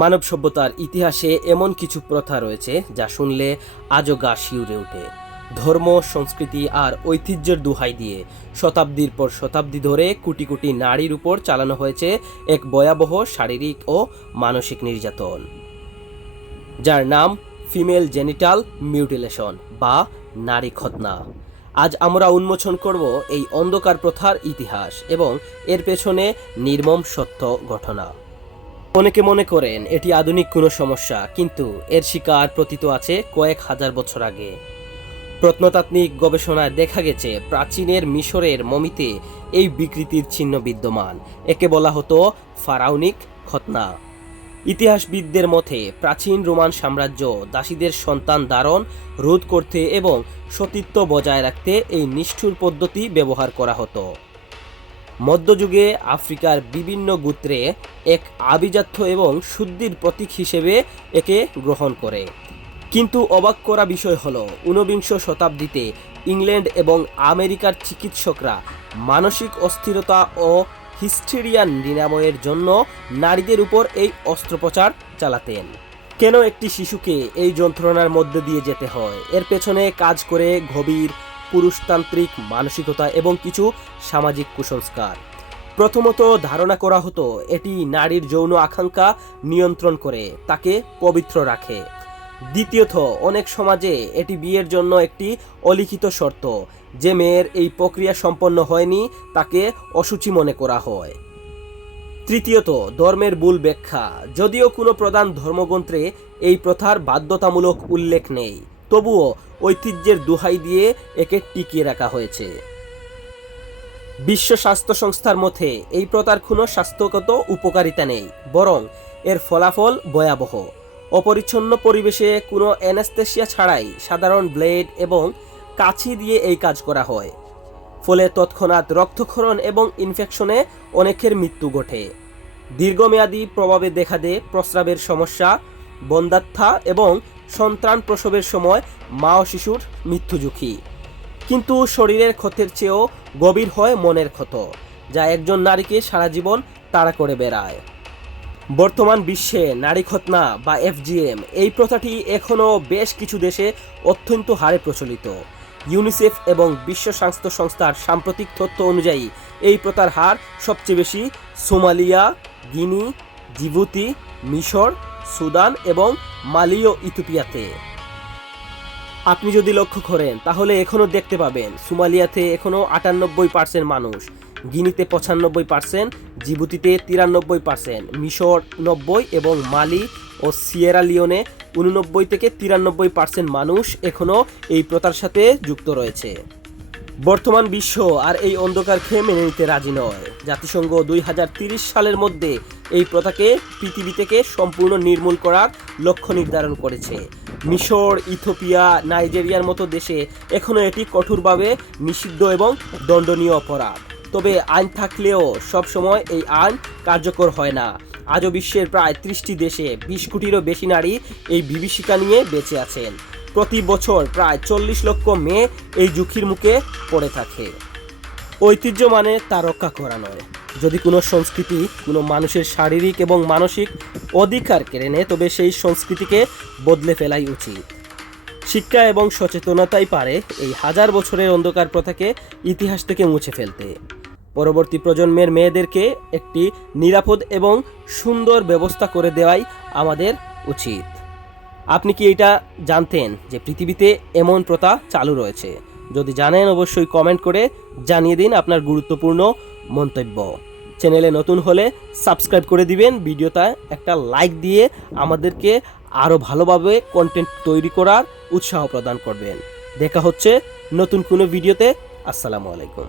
মানব সভ্যতার ইতিহাসে এমন কিছু প্রথা রয়েছে যা শুনলে আজও গা শিউরে ওঠে। ধর্ম, সংস্কৃতি আর ঐতিহ্যের দোহাই দিয়ে শতাব্দীর পর শতাব্দী ধরে কোটি কোটি নারীর উপর চালানো হয়েছে এক ভয়াবহ শারীরিক ও মানসিক নির্যাতন, যার নাম ফিমেল জেনিটাল মিউটিলেশন বা নারী খৎনা। আজ আমরা উন্মোচন করব এই অন্ধকার প্রথার ইতিহাস এবং এর পেছনে নির্মম সত্য ঘটনা। অনেকে মনে করেন এটি আধুনিক কোনো সমস্যা, কিন্তু এর শিকার পতিত আছে কয়েক হাজার বছর আগে। প্রত্নতাত্ত্বিক গবেষণায় দেখা গেছে প্রাচীনের মিশরের মমিতে এই বিকৃতির চিহ্ন বিদ্যমান। একে বলা হতো ফারাউনিক খৎনা। ইতিহাসবিদদের মতে প্রাচীন রোমান সাম্রাজ্য দাসীদের সন্তান ধারণ রোধ করতে এবং সতীত্ব বজায় রাখতে এই নিষ্ঠুর পদ্ধতি ব্যবহার করা হতো। মধ্যযুগে আফ্রিকার বিভিন্ন গোত্রে এক আভিজাত্য এবং শুদ্ধির প্রতীক হিসেবে একে গ্রহণ করে। কিন্তু অবাক করা বিষয় হলো, ঊনবিংশ শতাব্দীতে ইংল্যান্ড এবং আমেরিকার চিকিৎসকরা মানসিক অস্থিরতা ও হিস্টেরিয়ান নিরাময়ের জন্য নারীদের উপর এই অস্ত্রোপচার চালাতেন। কেন একটি শিশুকে এই যন্ত্রণার মধ্যে দিয়ে যেতে হয়? এর পেছনে কাজ করে গভীর পুরুষতান্ত্রিক মানসিকতা এবং কিছু সামাজিক কুসংস্কার। প্রথমত ধারণা করা হতো এটি নারীর যৌন আকাঙ্ক্ষা নিয়ন্ত্রণ করে তাকে পবিত্র রাখে। দ্বিতীয়ত, অনেক সমাজে এটি বিয়ের জন্য একটি অলিখিত শর্ত। যে মেয়ের এই প্রক্রিয়া সম্পন্ন হয়নি তাকে অশুচি মনে করা হয়। তৃতীয়ত, ধর্মের ভুল ব্যাখ্যা। যদিও কোনো প্রধান ধর্মগ্রন্থে এই প্রথার বাধ্যতামূলক উল্লেখ নেই, তবুও ঐতিহ্যের দোহাই দিয়ে একে টিকিয়ে রাখা হয়েছে। বিশ্ব স্বাস্থ্য সংস্থার মতে এই প্রথার কোনো স্বাস্থ্যগত উপকারিতা নেই, বরং এর ফলাফল ভয়াবহ। অপরিচ্ছন্ন পরিবেশে কোনো অ্যানেস্থেসিয়া ছাড়াই সাধারণ ব্লেড এবং কাঁচি দিয়ে এই কাজ করা হয়। ফলে তৎক্ষণাৎ রক্তক্ষরণ এবং ইনফেকশনে অনেকের মৃত্যু ঘটে। দীর্ঘমেয়াদী প্রভাবে দেখা দেয় প্রস্রাবের সমস্যা, বন্ধ্যাত্বা এবং সন্তান প্রসবের সময় মা ও শিশুর মৃত্যু ঝুঁকি। কিন্তু শরীরের ক্ষতের চেয়েও গভীর হয় মনের ক্ষত, যা একজন নারীকে সারা জীবন তাড়া করে বেড়ায়। বর্তমান বিশ্বে নারী খৎনা বা এফজিএম এই প্রথাটি এখনও বেশ কিছু দেশে অত্যন্ত হারে প্রচলিত। ইউনিসেফ এবং বিশ্ব স্বাস্থ্য সংস্থার সাম্প্রতিক তথ্য অনুযায়ী এই প্রথার হার সবচেয়ে বেশি সোমালিয়া, গিনি, জিবুতি, মিশর, সুদান এবং মালি ও ইথিওপিয়াতে। আপনি যদি লক্ষ্য করেন তাহলে এখনও দেখতে পাবেন সোমালিয়াতে এখনও 98% মানুষ, গিনিতে 95%, জিবুতিতে 93%, মিশর 90% এবং মালি ও সিয়েরা লিওনে 89 থেকে 93% মানুষ এখনও এই প্রথার সাথে যুক্ত রয়েছে। বর্তমান বিশ্ব আর এই অন্ধকারকে মেনে নিতে রাজি নয়। জাতিসংঘ 2030 সালের মধ্যে এই প্রথাকে পৃথিবী থেকে সম্পূর্ণ নির্মূল করার লক্ষ্য নির্ধারণ করেছে। মিশর, ইথিওপিয়া, নাইজেরিয়ার মতো দেশে এখনও এটি কঠোরভাবে নিষিদ্ধ এবং দণ্ডনীয় অপরাধ। তবে আইন থাকলেও সবসময় এই আইন কার্যকর হয় না। আজও বিশ্বের প্রায় 30টি দেশে 20 কোটিরও বেশি নারী এই বিভীষিকা নিয়ে বেঁচে আছেন। প্রতি বছর প্রায় 40 লক্ষ মেয়ে এই ঝুঁকির মুখে পড়ে থাকে। ঐতিহ্য মানে তা রক্ষা করা নয়। যদি কোনো সংস্কৃতি কোনো মানুষের শারীরিক এবং মানসিক অধিকার কেড়ে নেয়, তবে সেই সংস্কৃতিকে বদলে ফেলাই উচিত। শিক্ষা এবং সচেতনতাই পারে এই হাজার বছরের অন্ধকার প্রথাকে ইতিহাস থেকে মুছে ফেলতে। পরবর্তী প্রজন্মের মেয়েদেরকে একটি নিরাপদ এবং সুন্দর ব্যবস্থা করে দেওয়াই আমাদের উচিত। আপনি কি এটা জানতেন যে পৃথিবীতে এমন প্রথা চালু রয়েছে? যদি জানেন অবশ্যই কমেন্ট করে জানিয়ে দিন আপনার গুরুত্বপূর্ণ মন্তব্য। চ্যানেলে নতুন হলে সাবস্ক্রাইব করে দিবেন, ভিডিওটা একটা লাইক দিয়ে আমাদেরকে আরও ভালোভাবে কন্টেন্ট তৈরি করার উৎসাহ প্রদান করবেন। দেখা হচ্ছে নতুন কোনো ভিডিওতে। আসসালামু আলাইকুম।